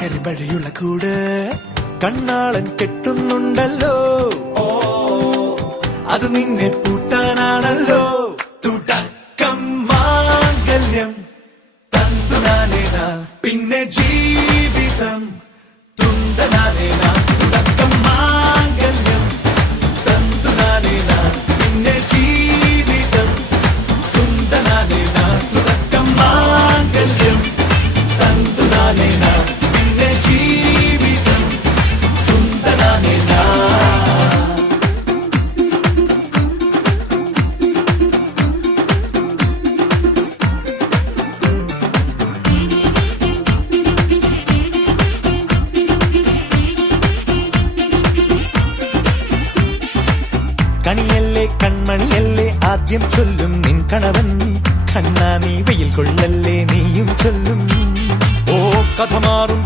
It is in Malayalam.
കരിമ്പഴയുള്ള കൂട് കണ്ണാളൻ കെട്ടുന്നുണ്ടല്ലോ. അത് നിന്നെ പൂട്ടാനാണല്ലോ. തുടക്കം മാംഗല്യം തന്തുനാനേനാ, പിന്നെ ജീവിതം തുന്തനാനേനാ. തുടക്കം മാംഗല്യം തന്തുനാനേനാ, പിന്നെ ജീവിതം തുന്തനാനേനാ. തുടക്കം മാംഗല്യം തന്തുനാനേനാ, പിന്നെ ജീവിതം തുന്തനാനേനാ. കണിയല്ലേ കൺമണിയല്ലേ ആദ്യം ചൊല്ലും നിൻ കണവൻ. കണ്ണാ നീ വെയിൽ കൊള്ളല്ലേ നീയും ചൊല്ലും. ഓ കഥ മാറും